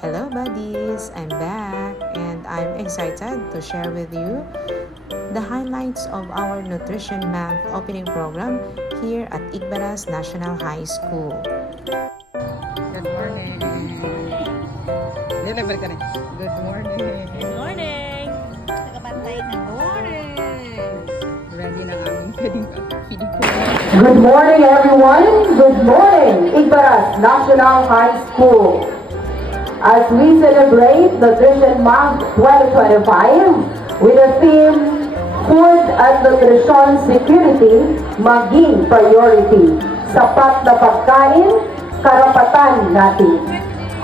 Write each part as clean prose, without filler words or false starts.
Hello buddies, I'm back and I'm excited to share with you the highlights of our Nutrition Month opening program here at Igbaras National High School. Good morning. Good morning. Good morning! Tagabantay na morning. Ready na ang aming feeding po. Good morning, everyone. Good morning, Igbaras National High School. As we celebrate Nutrition Month 2025 with the theme Food and Nutrition Security maging priority. Sapat na pagkain, karapatan natin.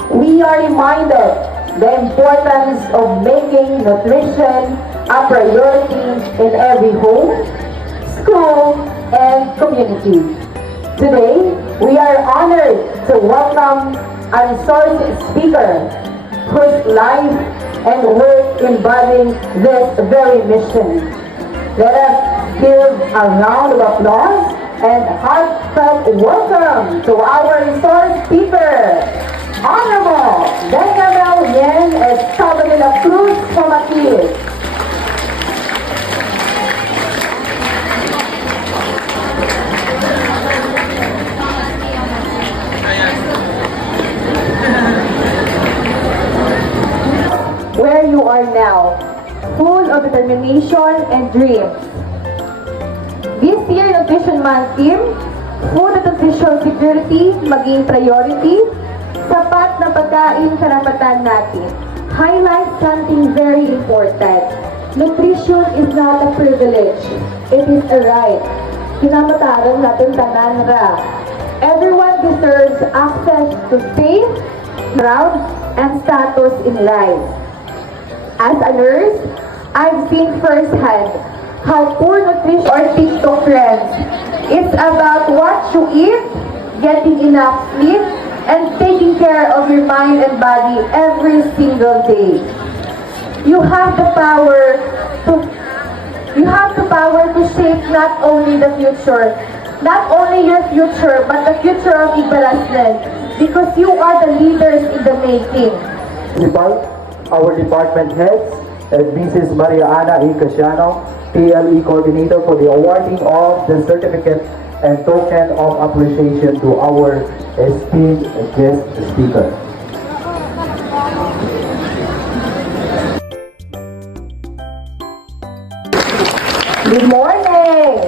We are reminded the importance of making nutrition a priority in every home, school, and community. Today, we are honored to welcome a resource speaker whose life and work embody this very mission. Let us give a round of applause and heartfelt welcome to our resource speaker, Honorable Daniel Yen Estado de la Cruz Comaquil. Where you are now, full of determination and dreams. This year Nutrition Month theme, Food and Nutrition Security maging priority, sapat na pagkain karapatan natin, highlights something very important. Nutrition is not a privilege, it is a right. Kinamataran natin tanan ra. Everyone deserves access to safe, proud, and status in life. As a nurse, I've seen firsthand how poor nutrition or TikTok trends. It's about what you eat, getting enough sleep, and taking care of your mind and body every single day. You have the power to shape not only the future, not only your future, but the future of Igbarasnen, because you are the leaders in the making. Principal, our department heads, and Mrs. Maria Ana E. Casiano, PLE Coordinator for the awarding of the certificate and token of appreciation to our esteemed guest speaker. Good morning!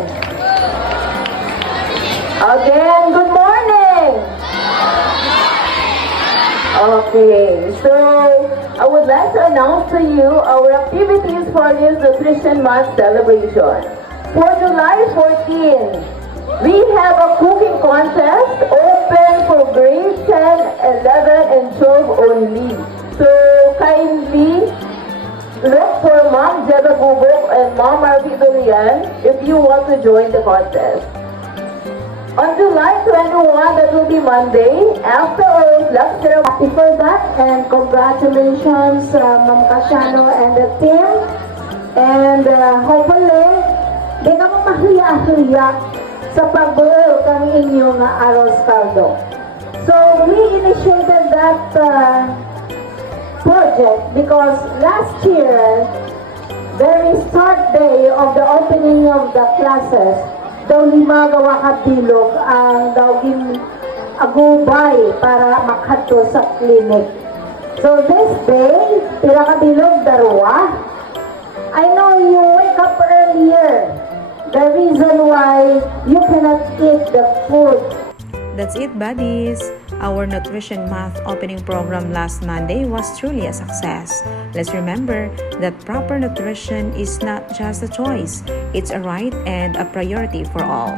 Again, good morning! Okay, so I would like to announce to you our activities for this Nutrition Month celebration. For July 14, we have a cooking contest open for grade 10, 11, and 12 only. So kindly look for Ma'am Jeba Gubok and Ma'am Marvi Dolian if you want to join the contest. On July 21, that will be Monday, after our flag ceremony. Happy for that, and congratulations Ma'am Casiano and the team. And hopefully, di ka mo mahiya-hiya sa pag-buo kang inyong arroz caldo. So, we initiated that project because last year, very start day of the opening of the classes, daw 5 kabilog ang daw agubay para makadto sa clinic. So this day, pila kabilog darwa. I know you wake up earlier. The reason why you cannot eat the food. That's it buddies! Our Nutrition Month opening program last Monday was truly a success. Let's remember that proper nutrition is not just a choice, it's a right and a priority for all.